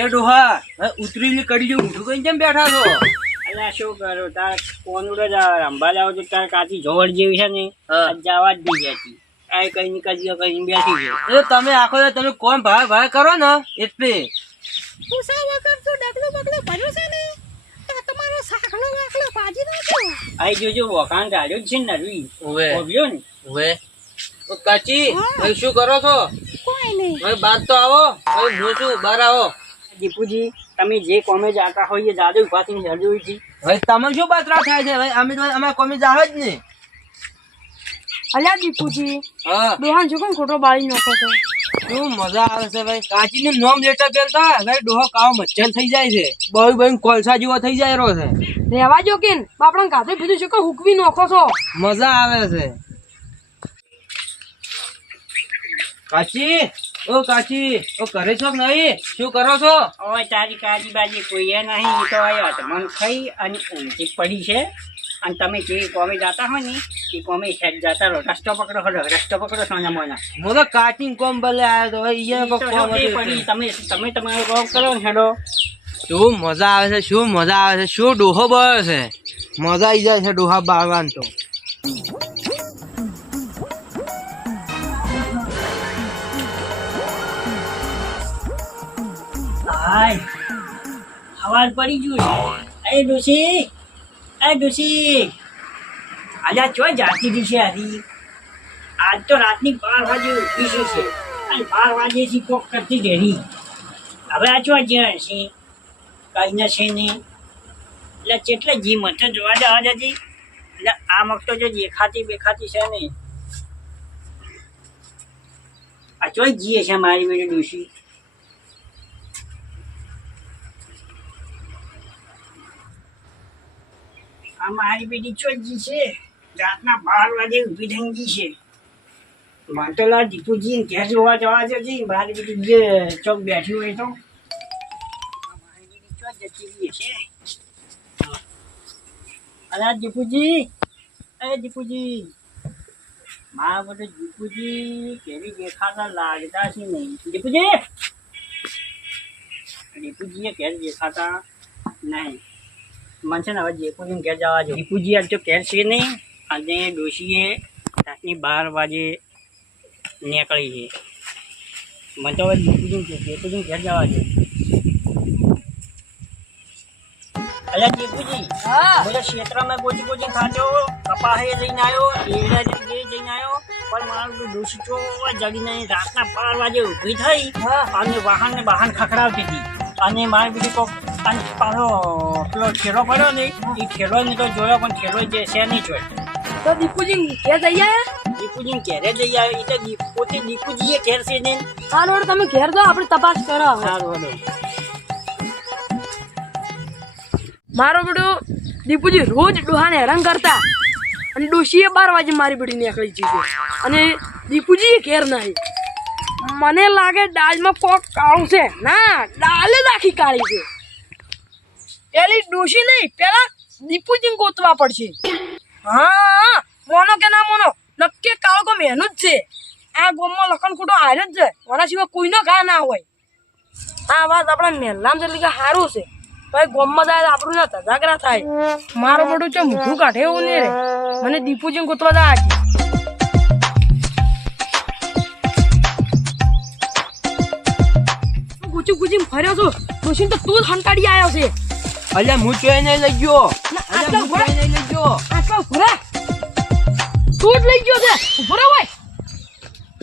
એ ડોહા ઉતરીને કડી જેવું ઊંધું કઈ કેમ બેઠા છો? અલ્યા શું કરો? તાર કોનુડો જ રંભા જાવ તો તાર કાચી જોવડ જેવી છે ને જવા જ નહીં જતી આ કઈ ની કદી કઈ બેઠી ગયો એ તમે આખો તમે કોણ ભાઈ ભાઈ કરો ને? એટલે પૂછા વગર તો ડગલો બગલો ભર્યો છે ને? તો તમારો સાખલો વાખલો પાજી નાખ્યો આઈ જોજો વખાણ કાઢ્યો છે ને નરવી. ઓવે ઓવ્યો ને. ઓવે કાચી હવે શું કરો છો? કોઈ નહીં. તો આવો હવે હું છું બહાર આવો. દીપુજી તમે જે કોમે જાતા હોય એ જાદુ ઊભા થઈને જલ્દી છી હવે તમે શું બાતરા થાય છે? ભાઈ અમે તો અમે કોમી જાવ જ ને અલ્યા દીપુજી હા. દોહાન જો કેમ ખોટો બાળી નાખો છો? શું મજા આવે છે ભાઈ? કાચી નું નોમ લેટર પેલતા ભાઈ ડોહો કાવ મચ્છર થઈ જાય છે. બહુ બહુ કોલસા જેવો થઈ જાય રહ્યો છે. રહેવા જો કે બાપડા કાધે પીધું શું કે હુકવી નાખો છો? મજા આવે છે. કાચી? ઓ કાચી ઓ કરે છો કે નહીં? શું કરો છો? ઓય તારી કાજી બાજી કોઈ એ નહીં એ તો હતો મન ખાઈ અને ઊંચી પડી છે. અને તમે જે કોમે જતા હોય ને એ કોમે હેડ જતા રહો. રસ્તો પકડો હડો રસ્તો પકડો સોના મોના. હું તો કાચી કોમ ભલે આવ્યો તો ભાઈ અહીંયા પડી. તમે તમે તમારો કોમ કરો ને હેડો. શું મજા આવે છે શું મજા આવે છે? શું ડોહો બળે છે? મજા આવી જાય છે ડોહા બાળવાન તો. હવાર પડી ગયું એ ડોસી એ આજે આ ચો જાતી દીશે છે હરી આજ તો રાતની બાર વાગે ઉઠી છે. અને બાર વાગે છે કોક કરતી ઘેરી હવે આ ચો જ્યાં છે કઈ નશે નહીં એટલે કેટલે જી મત જોવા જવા જતી? એટલે આ મગતો જો દેખાતી બેખાતી છે ને. આ ચોય જીએ છે મારી બેટી ડોસી આ મારી બેટી ચોજી છે. રાતના બાર વાગે ઊભી થઈ ગઈ છે. માટલા દીપુજી ને ઘેર જોવા જવા છે જી મારી બેટી ચોક બેઠી હોય તો. મારી જતી રહી છે. અરે દીપુજી અરે દીપુજી. મારા બધે દીપુજી કેવી દેખાતા લાગતા છે નહીં. દીપુજી! દીપુજીએ કેવી દેખાતા નહીં. મને છે ને હવે જેપુજી ઘેર જવા છે દીપુજી આજ તો ઘેર છે નહીં. આજે ડોશીએ રાતની બાર વાગે નીકળી છે. મને તો હવે દીપુજી જેપુજી ઘેર જવા છે અલ્યા જેપુજી બોલે ક્ષેત્રમાં ગોજી ગોજી થાચો કપાહે લઈને આવ્યો એડા જઈને આવ્યો. પણ મારું ડોશી તો જગીને રાતના બાર વાગે ઊભી થઈ અને વાહન ને વાહન ખખડાવતી હતી. અને મારી બીજી કોક અને પાછો પેલો ખેલો પડ્યો ને એ ખેલો ને તો જોયો પણ ખેલો જે છે નહીં જોયો તો દીપુજી કે જઈ આવ્યા દીપુજી ઘેરે જઈ આવ્યા એટલે પોતે દીપુજીએ ઘેર છે ને. સારું તમે ઘેર જાઓ આપણે તપાસ કરો સારું મારો બેટો દીપુજી રોજ ડોહાને હેરાન કરતા. અને ડોશીએ બાર વાગે મારી બેટી નીકળી છે. અને દીપુજી ઘેર નહીં. મને લાગે દાળમાં કોક કાળું છે. ના ડાલે જ આખી કાળી છે. પેલી ડોશી નહીં, પેલા દીપુજી ગોતવા પડશે. હા, મોનો કે ના મોનો? નક્કી કાળો ગમ એનું છે. આ ગોમમાં લખન ખોટો હાર જ છે. મારા સિવાય કોઈનો ઘા ના હોય. આ વાત આપણા મહેલામ જેટલી કે સારું છે. ભાઈ, ગોમમાં જાય આપણું ના તજાગરા થાય. મારો બધું છે, મૂઠું કાઢે એવું નહીં રે. મને દીપુજી ગોતવા જાય આજે ગુચી ગુચી ફર્યો છું. ડોશીને તો તું જ હંટાડી આવ્યો છે. અલ્યા હું ચોય નહીં લઈ ગયો. ના, અલ્યા હું ચોય નહીં લઈ ગયો. આટલા ઉભરે તું લઈ ગયો છે. ઉભરે હોય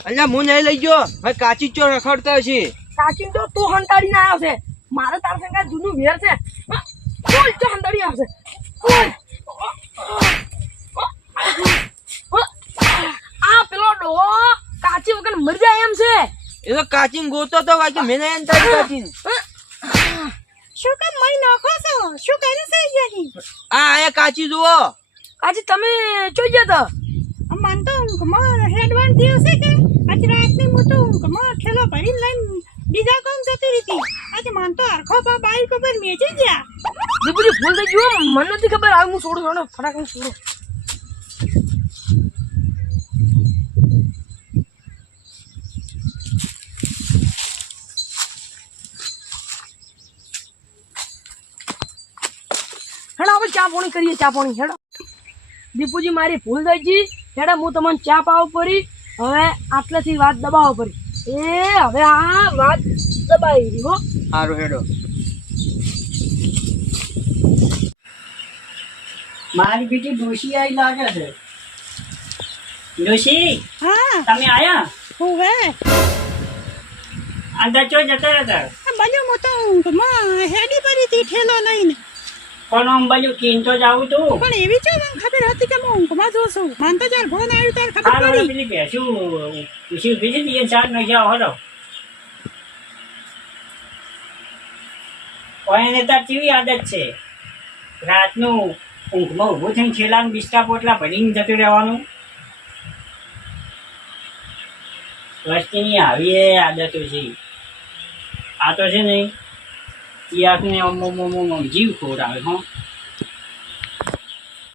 અલ્યા હું નહીં લઈ ગયો. ભાઈ કાચી ચો રખડતો છે. કાચી તો તું હંટાડીને આવ્યો છે. મારે તાર સંગા જૂનું વેર છે. હા, તું હંતાડી આવશે આ પેલો ડો કાચી વગર મરી જાય એમ છે. એ તો કાચીન ગોતો તો બાકી મેં નહીં તારી કાચીન. શું કર્યું છે અહીંયાથી આ આયા કાચી જુઓ. કાચી તમે જોઈ તો? મન તો ઊંઘમાં હેડવાન થયો છે કે? આજ રાતની હું તો ઊંઘમાં ઠેલો ભરીને લઈને બીજા કોમ જતી રહી આજે મન તો આખો પા બાઈક ઉપર મેચી ગયા. દીપુજી ભૂલ થઈ ગયું મને નથી ખબર. આ હું છોડું છોડું ફટાક છોડું. પાણી કરીએ ચા પાણી. હેડો. દીપુજી મારી ભૂલ થઈ ગઈ. હેડો હું તમને ચા પાવ પડી હવે આટલેથી વાત દબાવો પડી એ હવે આ વાત દબાવી રહી હો. સારું હેડો. મારી બેટી ડોશી આવી લાગે છે. ડોશી હા. તમે આયા? હોવે અંદર ચો જતા હતા આ મોટો હું હેડી પડી હતી ઠેલો લઈને. પણ આમ બાજુ તો જાવું તું પણ એવી છે મને ખબર હતી કે હું ઊંઘમાં જોઉં છું. મને તો જ્યારે ફોન આવ્યો ત્યારે ખબર પડી. પેલી ભેંસું પછી બીજી છે ચાર ન ગયા હલો એને તાર કેવી આદત છે? રાતનું ઊંઘમાં ઊભું થઈને છેલ્લા બિસ્ટા પોટલા ભરીને જતું રહેવાનું. વસ્તીની આવી એ આદતો છે. આ તો છે ને યાકને અમુક અમ અમ અમ જીવ ખોરાવે હો